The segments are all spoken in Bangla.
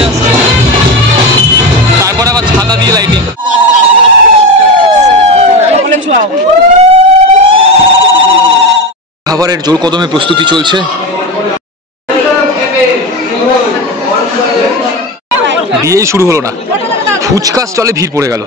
দিয়ে আসছে, তারপর আবার ছাতা দিয়ে লাইটিং। খাবারের জোর কদমে প্রস্তুতি চলছে। বিয়েই শুরু হলো না, ফুচকা স্টলে ভিড় পড়ে গেল।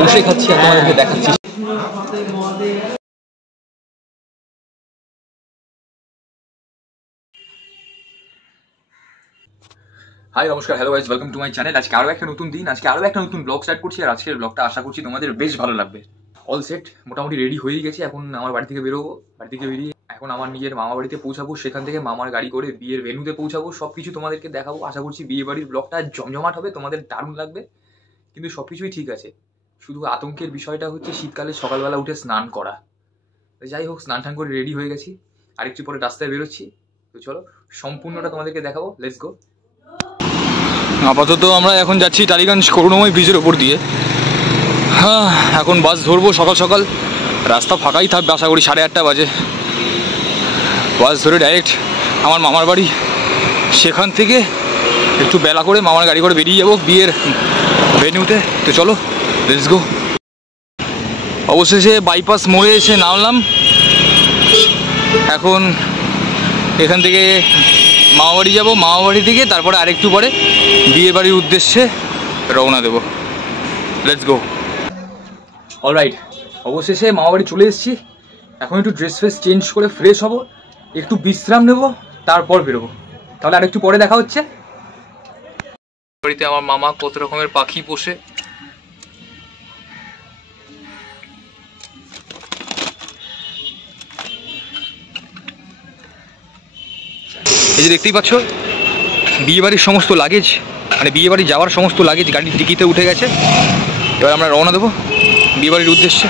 বসে খাচ্ছি আর তোমাদেরকে দেখাচ্ছি। হাই নমস্কার, hello guys, welcome to my channel. আজকে আরও একটা নতুন দিন, আজকে আরও একটা নতুন ব্লগ স্টার্ট করছি। আর আজকের ব্লগটা আশা করছি তোমাদের বেশ ভালো লাগবে। অল সেট, মোটামুটি রেডি হয়ে গেছে। এখন আমার বাড়ি থেকে বেরোবো, বাড়ি থেকে বেরিয়ে এখন আমার নিজের মামা বাড়িতে পৌঁছাবো, সেখান থেকে মামার গাড়ি করে বিয়ের ভেন্যুতে পৌঁছাবো। সব কিছু তোমাদেরকে দেখাবো। আশা করছি বিয়ে বাড়ির ব্লগটা জমজমাট হবে, তোমাদের দারুণ লাগবে। কিন্তু সব কিছুই ঠিক আছে, শুধু আতঙ্কের বিষয়টা হচ্ছে শীতকালে সকালবেলা উঠে স্নান করা। যাই হোক, স্নান টান করে রেডি হয়ে গেছি, আরেকটু পরে রাস্তায় বেরোচ্ছি। তো চলো সম্পূর্ণটা তোমাদেরকে দেখাবো, লেটস গো। আপাতত আমরা এখন যাচ্ছি টালিগঞ্জ করুণাময় ব্রিজের ওপর দিয়ে। হ্যাঁ, এখন বাস ধরবো। সকাল সকাল রাস্তা ফাঁকাই থাকবে আশা করি, 8:30 বাজে। বাস ধরে ডাইরেক্ট আমার মামার বাড়ি, সেখান থেকে একটু বেলা করে মামার গাড়ি করে বেরিয়ে যাবো বিয়ের ভেন্যুতে। তো চলো লেটস গো। অবশেষে বাইপাস মোড়ে এসে নামলাম। এখন এখান থেকে মামাবাড়ি যাব, মামাবাড়ি থেকে তারপরে আরেকটু পরে বিয়ে বাড়ির উদ্দেশ্যে রওনা দেবো। Let's go. অলরাইট, অবশেষে মামাবাড়ি চলে এসেছি। এখন একটু ড্রেস ফ্রেস চেঞ্জ করে ফ্রেশ হব, একটু বিশ্রাম নেব, তারপর বেরোবো। তাহলে আরেকটু পরে দেখা হচ্ছে। বাড়িতে আমার মামা কত রকমের পাখি পোষে। এই যে দেখতেই পাচ্ছ, বিয়েবাড়ির সমস্ত লাগেজ, মানে বিয়েবাড়ি যাওয়ার সমস্ত লাগেজ গাড়ির ডিকিতে উঠে গেছে। এবার আমরা রওনা দেবো বিয়েবাড়ির উদ্দেশ্যে।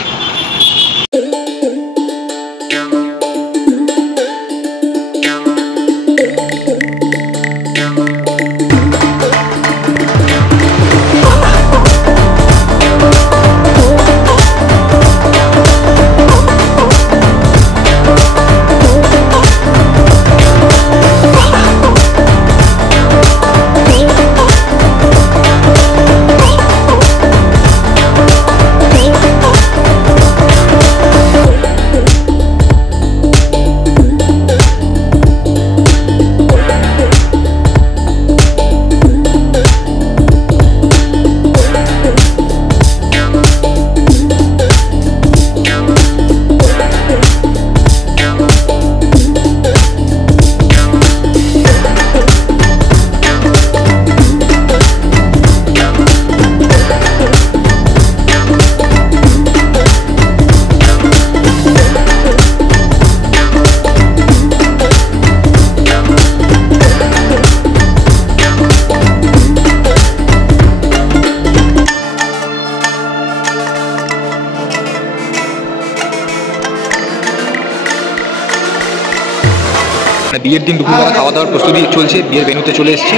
বিয়ের দিন দুপুরবেলা খাওয়া দাওয়ার প্রস্তুতি চলছে, বিয়ের ভেন্যুতে চলে এসেছি।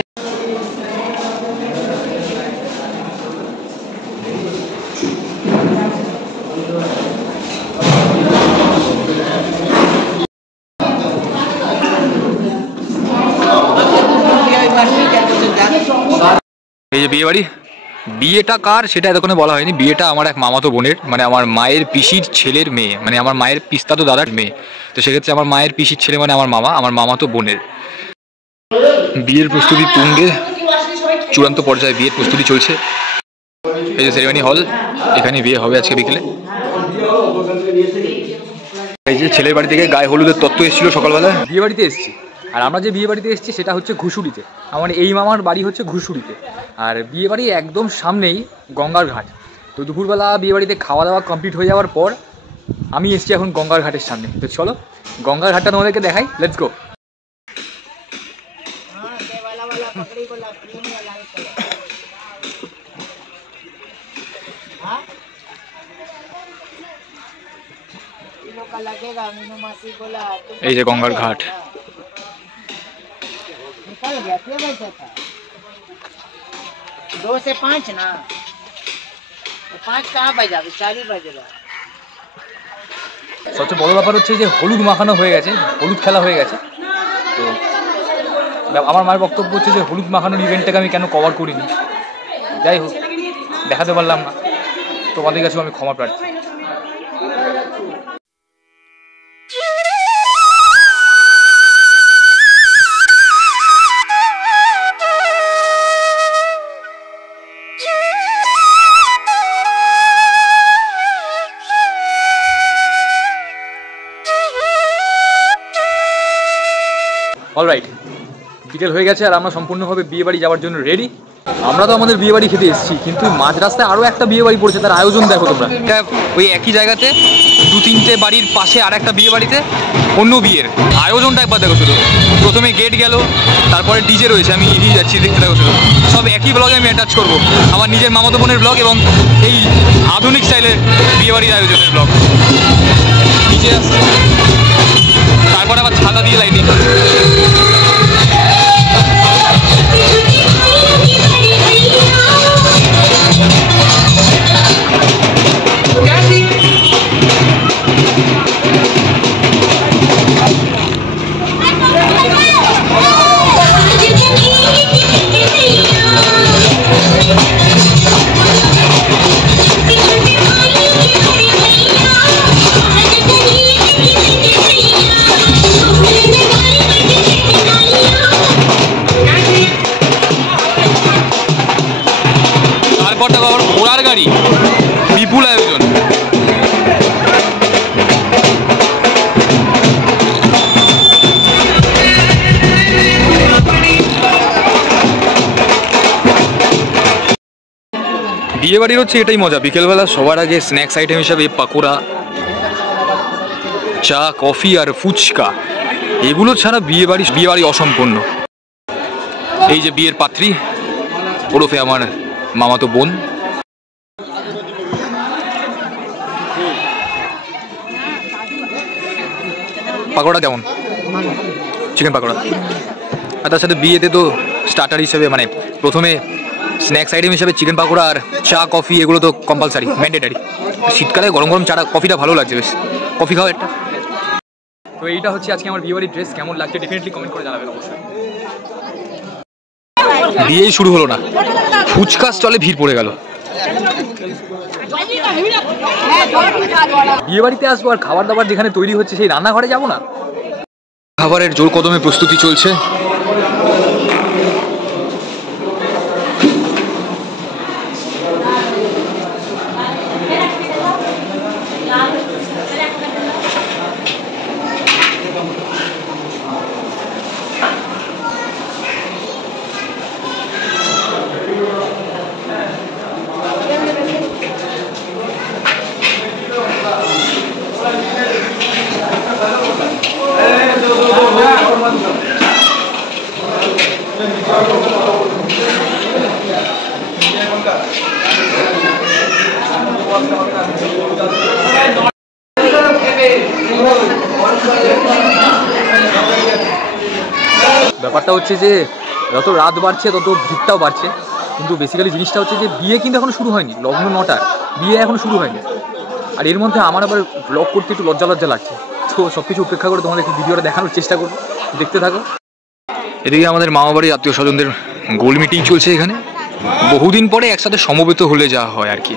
এই যে বিয়ে বাড়ি, বিয়েটা কার সেটা এতক্ষণে বলা হয়নি। বিয়েটা আমার এক মামাতো বোনের, মানে আমার মায়ের পিসির ছেলের মেয়ে, মানে আমার মায়ের পিস্তাতো দাদার মেয়ে। তো সেক্ষেত্রে আমার মায়ের পিসির ছেলে মানে আমার মামা, আমার মামাতো বোনের। বিয়ের প্রস্তুতি তুঙ্গে, চূড়ান্ত পর্যায়ে বিয়ের প্রস্তুতি চলছে। এই যে সেরেমনি হল, এখানে বিয়ে হবে আজকে বিকেলে। এই যে ছেলের বাড়ি থেকে গায়ে হলুদের তত্ত্ব এসেছিল সকালবেলা। বিয়ে বাড়িতে এসেছি, আর আমরা যে বিয়ে বাড়িতে এসেছি সেটা হচ্ছে ঘুষুরিতে। আমার এই মামার বাড়ি হচ্ছে ঘুষুরিতে, আর বিয়ে বাড়ি একদম সামনেই গঙ্গার ঘাট। তো দুপুরবেলা বিয়ে বাড়িতে খাওয়া দাওয়া কমপ্লিট হয়ে যাওয়ার পর আমি এসেছি এখন গঙ্গার ঘাটের সামনে। তো চলো গঙ্গার ঘাটটা তোমাদেরকে দেখাই, লেটস গো। এই যে গঙ্গার ঘাট। 2 से 5 ना, 5 कहाँ बजा, 4 ही बजेगा। সবচেয়ে বড় ব্যাপার হচ্ছে যে হলুদ মাখানো হয়ে গেছে, হলুদ খেলা হয়ে গেছে। তো আমার মায়ের বক্তব্য হচ্ছে যে হলুদ মাখানোর ইভেন্টটাকে আমি কেন কভার করিনি। যাই হোক, দেখাতে পারলাম না, তোমাদের কাছেও আমি ক্ষমা প্রার্থী। অলরাইট, বিকেল হয়ে গেছে আর আমরা সম্পূর্ণভাবে বিয়ে বাড়ি যাওয়ার জন্য রেডি। আমরা তো আমাদের বিয়ে বাড়ি খেতে এসেছি, কিন্তু মাঝ রাস্তায় আরও একটা বিয়ে বাড়ি পড়েছে, তার আয়োজন দেখো তোমরা। এটা ওই একই জায়গাতে 2-3টে বাড়ির পাশে আর একটা বিয়ে বাড়িতে অন্য বিয়ের আয়োজনটা একবার দেখো শুধু। প্রথমে গেট গেল, তারপরে ডিজে রয়েছে, আমি এগিয়ে যাচ্ছি, দেখতে দেখো শুধু। সব একই ব্লগে আমি অ্যাটাচ করবো, আমার নিজের মামাতো বোনের ব্লগ এবং এই আধুনিক স্টাইলের বিয়ে বাড়ির আয়োজনের ব্লগ। ডিজে আসছে, তারপরে আবার ছাতা দিয়ে লাইটিং। ঘোড়ার গাড়ি, বিপুল আয়োজন। বিয়ে বাড়ির হচ্ছে এটাই মজা, বিকেলবেলা সবার আগে স্ন্যাক্স আইটেম হিসাবে পাকোড়া, চা, কফি আর ফুচকা, এগুলো ছাড়া বিয়ে বাড়ি অসম্পূর্ণ। এই যে বিয়ের পাত্রী, ওরফে আমার মামাতো বোন। পাকোড়া কেমন? চিকেন পাকোড়া। আর তার সাথে বিয়েতে তো স্টার্টার হিসেবে, মানে প্রথমে স্ন্যাক্স আইটেম হিসেবে চিকেন পাকোড়া আর চা, কফি, এগুলো তো কম্পালসারি, ম্যান্ডেটারি। শীতকালে গরম গরম চাটা, কফিটা ভালো লাগছে বেশ। কফি খাও একটা। তো এইটা হচ্ছে আজকে আমার বিয়ে বাড়ির ড্রেস। কেমন লাগছে ডেফিনেটলি কমেন্ট করে জানাবেন অবশ্যই। বিয়েই শুরু হলো না, ফুচকা স্টলে ভিড় পড়ে গেল। বিয়ে বাড়িতে আসবো আর খাবার দাবার যেখানে তৈরি হচ্ছে সেই রান্নাঘরে যাবো না? খাবারের জোর কদমে প্রস্তুতি চলছে। ব্যাপারটা হচ্ছে যে যত রাত বাড়ছে তত ভিড়টাও বাড়ছে, কিন্তু বেসিক্যালি জিনিসটা হচ্ছে যে বিয়ে কিন্তু এখনো শুরু হয়নি। লগ্ন 9টার, বিয়ে এখনো শুরু হয়নি। আর এর মধ্যে আমার আবার ব্লগ করতে একটু লজ্জা লাগছে। তো সব কিছু উপেক্ষা করে তোমাদের ভিডিওটা দেখানোর চেষ্টা করবো, দেখতে থাকো। এদিকে আমাদের মামাবাড়ির আত্মীয় স্বজনদের গোল মিটিং চলছে এখানে। বহুদিন পরে একসাথে সমবেত হলে যা হয় আর কি।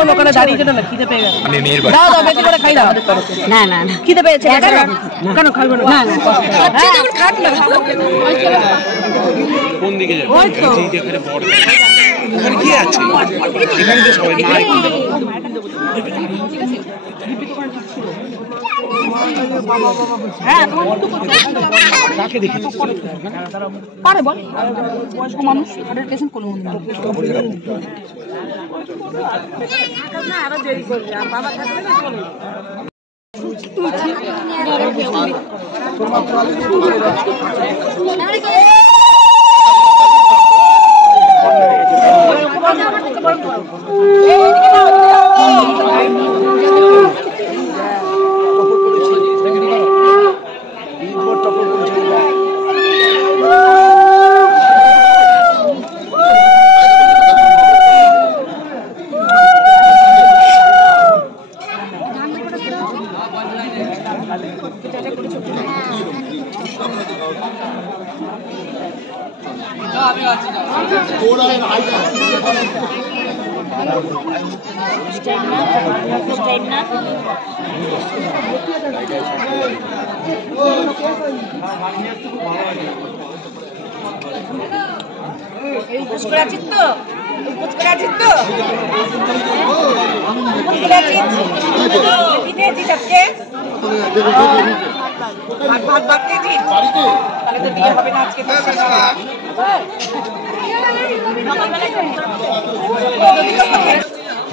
এখন ওখানে দাঁড়িয়ে যেতে না, খিদে পেয়ে গেছে। আমি মেয়ের বাড়ি। দাও দাও, বেশি করে খাই দাও। না না না খিদে পেয়েছে কেন খাইবো না? না আচ্ছা যখন খাট না কোন দিকে যাবে? ওই তো এখানে বড় এখানে কি আছে? এখানে তো সবাই মাইক হ্যাঁ কাকে দেখি পারে বল, বয়স্ক মানুষ হার্টের পেশেন্ট কোনো মনে আরো দেরি করবে, আর বাবা থাকলে না চলে।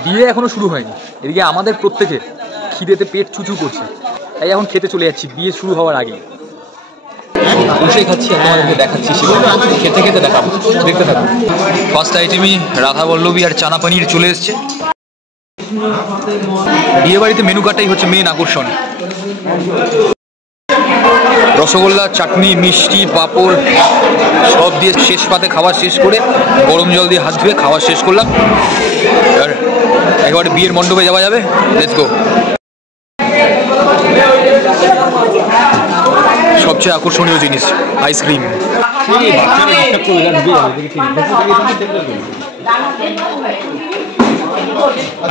বিয়ে এখনো শুরু হয়নি, এদিকে আমাদের প্রত্যেকে খিদেতে পেট চুচু করছে, তাই এখন খেতে চলে যাচ্ছি বিয়ে শুরু হওয়ার আগে। বসে খাচ্ছি আর তোমাদেরকে দেখাচ্ছি, সেগুলো খেতে খেতে দেখাবো, দেখতে থাকো। ফার্স্ট আইটেমই রাধা বল্লভী আর চানা পানির চলে এসছে। বিয়ে বাড়িতে মেনু কার্ডটাই হচ্ছে মেন আকর্ষণ। রসগোল্লা, চাটনি, মিষ্টি, পাঁপড় সব দিয়ে শেষ পাতে খাওয়া শেষ করে গরম জল দিয়ে হাত ধুয়ে খাওয়া শেষ করলাম। আর একেবারে বিয়ের মণ্ডপে যাওয়া যাবে, লেটস গো। সবচেয়ে আকর্ষণীয় জিনিস আইসক্রিম।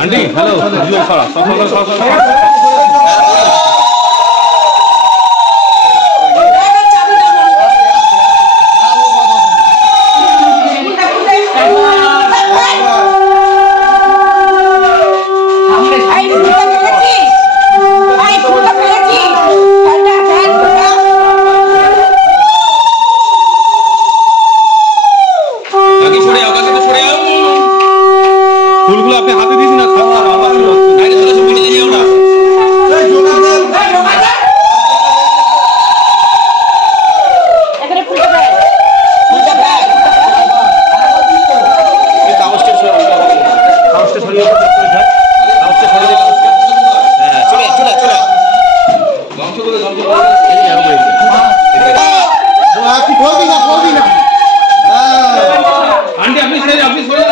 আন্টি হ্যালো ফুলগুলো আপনি হাতে দিন না, আন্টি আপনি সরে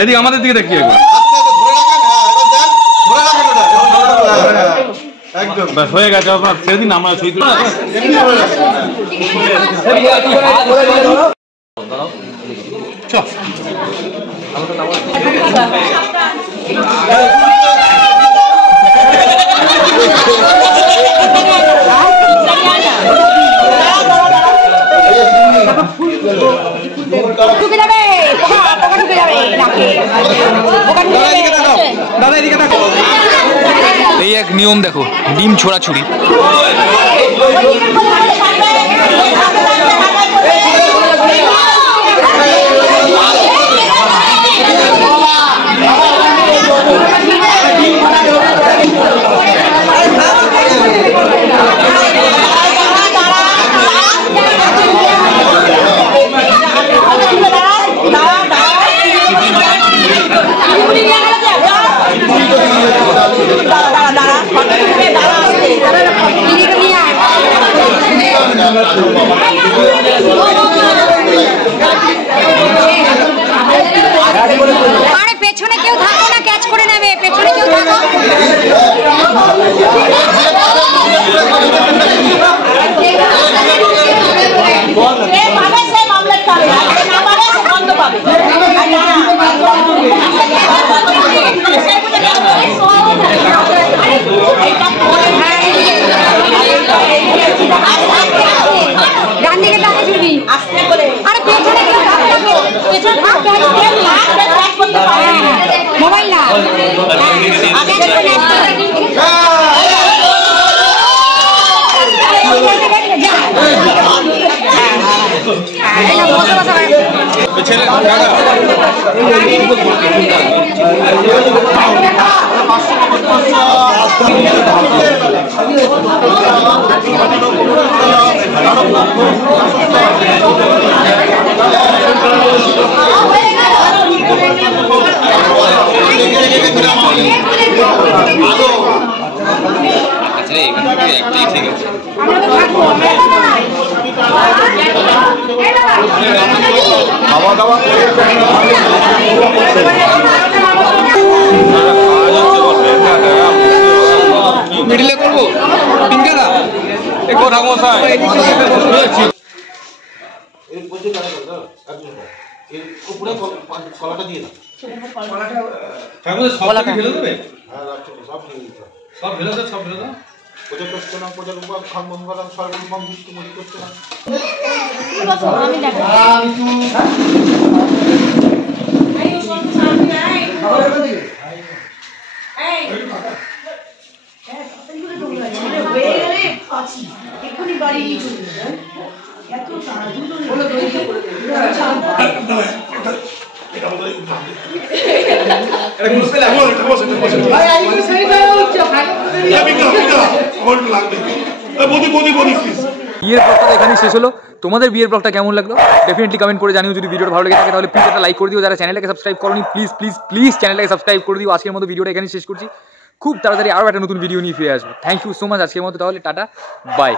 এদিকে আমাদের দিকে দেখি একদম ব্যাস হয়ে গেছে। আপনার সেদিন আমরা ছবি এই এক নিয়ম দেখো, ডিম ছোড়াছুড়ি। খাওয়া দাওয়া মিডিলে করবো পিঙ্কাদা দেখো ঠাকুমশাই কলাটা দিয়ে দাও ঠাকুমশাই সব ঢেলে দেবে সব সব ঢেলে দাও সব ঢেলে দাও প্রজা করছে না প্রজার উপর খান মঙ্গলম সর্বম বিষ্ণু মতি করছে না বিয়ের ব্লগটা এখানেই শেষ হলো। তোমাদের বিয়ের ব্লগটা কেমন লাগলো ডেফিনেটলি কমেন্ট করে জানিও। যদি ভিডিওটা ভালো লেগে থাকে তাহলে প্লিজ একটা লাইক করে দিও। যারা চ্যানেলটাকে সাবস্ক্রাইব করোনি প্লিজ প্লিজ প্লিজ চ্যানেলটাকে সাবস্ক্রাইব করে দিও। আজকের মতো ভিডিওটা এখানেই শেষ করছি। খুব তাড়াতাড়ি আরও একটা নতুন ভিডিও নিয়ে ফিরে আসবো। থ্যাংক ইউ সো মাচ আজকের মতো। তাহলে টাটা বাই।